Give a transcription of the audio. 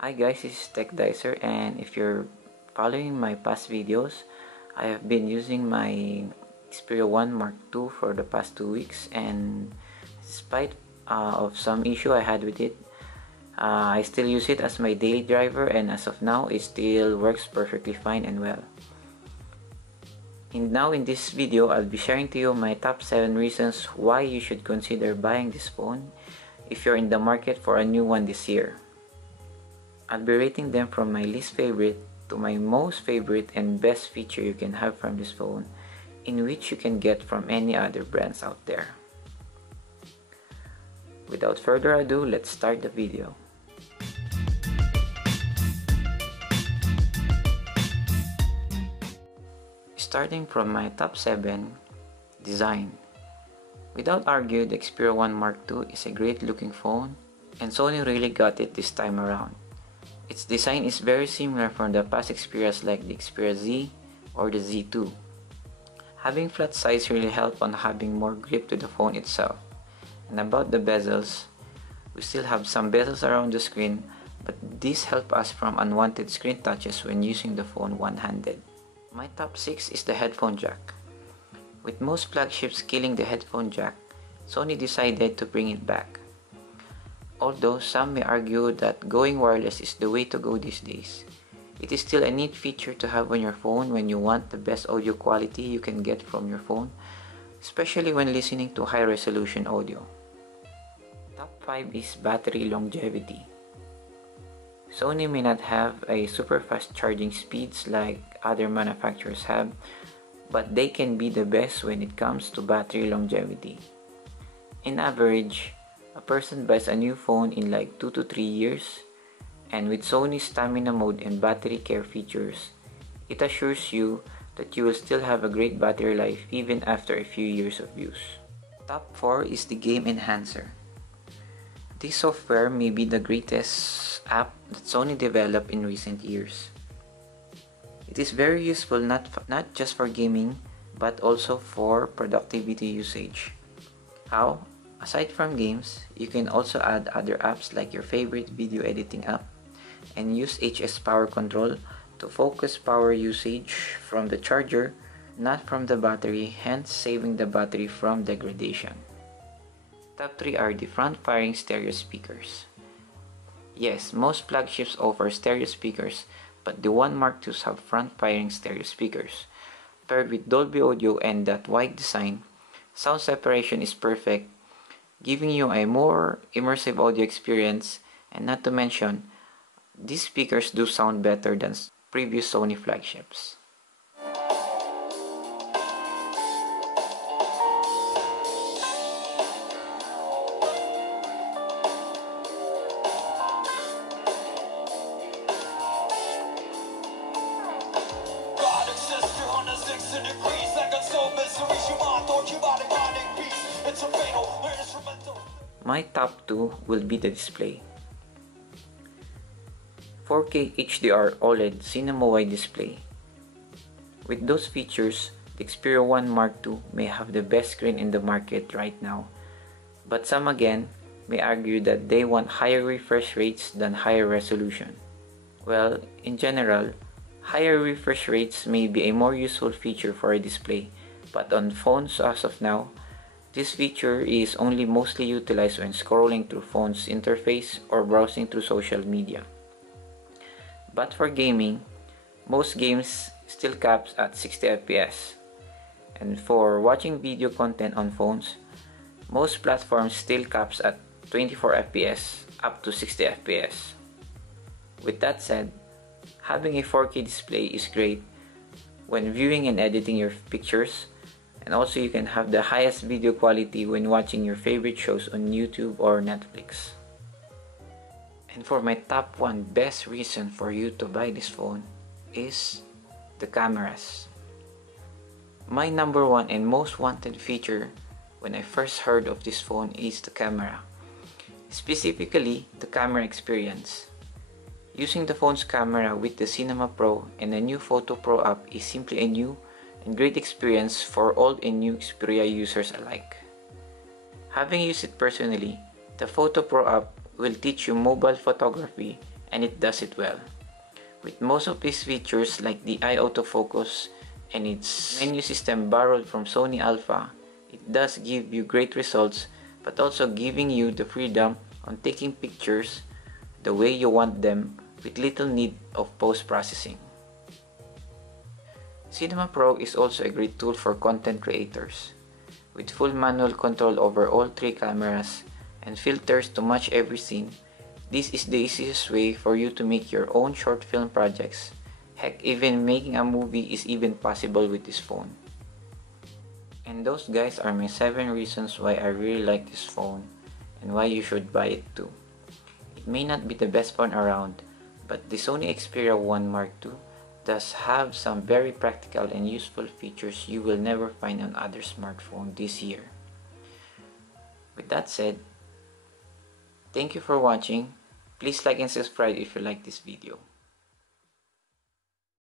Hi guys, this is Tech Dicer, and if you're following my past videos, I have been using my Xperia 1 Mark II for the past 2 weeks, and despite of some issue I had with it, I still use it as my daily driver, and as of now it still works perfectly fine and well. And now in this video, I'll be sharing to you my top 7 reasons why you should consider buying this phone if you're in the market for a new one this year. I'll be rating them from my least favorite to my most favorite and best feature you can have from this phone, in which you can get from any other brands out there. Without further ado, let's start the video. Starting from my top 7, design. Without argue, the Xperia 1 Mark II is a great looking phone, and Sony really got it this time around. Its design is very similar from the past Xperias like the Xperia Z or the Z2. Having flat sides really help on having more grip to the phone itself. And about the bezels, we still have some bezels around the screen, but these help us from unwanted screen touches when using the phone one-handed. My top 6 is the headphone jack. With most flagships killing the headphone jack, Sony decided to bring it back. Although some may argue that going wireless is the way to go these days, it is still a neat feature to have on your phone when you want the best audio quality you can get from your phone, especially when listening to high-resolution audio. Top 5 is battery longevity. Sony may not have a super fast charging speeds like other manufacturers have, but they can be the best when it comes to battery longevity. In average, a person buys a new phone in like 2 to 3 years, and with Sony's stamina mode and battery care features, it assures you that you will still have a great battery life even after a few years of use. Top 4 is the game enhancer. This software may be the greatest app that Sony developed in recent years. It is very useful not just for gaming, but also for productivity usage. How? Aside from games, you can also add other apps like your favorite video editing app and use HS power control to focus power usage from the charger, not from the battery, hence saving the battery from degradation. Top 3 are the front-firing stereo speakers. Yes, most flagships offer stereo speakers, but the 1 Mark IIs have front-firing stereo speakers. Paired with Dolby Audio and that wide design, sound separation is perfect, giving you a more immersive audio experience, and not to mention, these speakers do sound better than previous Sony flagships. My top 2 will be the display. 4K HDR OLED cinema-wide display. With those features, the Xperia 1 Mark II may have the best screen in the market right now, but some again may argue that they want higher refresh rates than higher resolution. Well, in general, higher refresh rates may be a more useful feature for a display, but on phones as of now, this feature is only mostly utilized when scrolling through phone's interface or browsing through social media. But for gaming, most games still caps at 60 FPS. And for watching video content on phones, most platforms still caps at 24 FPS up to 60 FPS. With that said, having a 4K display is great when viewing and editing your pictures, and also you can have the highest video quality when watching your favorite shows on YouTube or Netflix. And for my top 1 best reason for you to buy this phone is the cameras. My number 1 and most wanted feature when I first heard of this phone is the camera. Specifically, the camera experience. Using the phone's camera with the Cinema Pro and the new Photo Pro app is simply a new and great experience for old and new Xperia users alike. Having used it personally, the Photo Pro app will teach you mobile photography and it does it well. With most of these features like the eye autofocus and its menu system borrowed from Sony Alpha, it does give you great results, but also giving you the freedom on taking pictures the way you want them with little need of post-processing. Cinema Pro is also a great tool for content creators. With full manual control over all 3 cameras and filters to match every scene, this is the easiest way for you to make your own short film projects. Heck, even making a movie is even possible with this phone. And those guys are my 7 reasons why I really like this phone and why you should buy it too. It may not be the best phone around, but the Sony Xperia 1 Mark II does have some very practical and useful features you will never find on other smartphones this year. With that said, thank you for watching. Please like and subscribe if you like this video.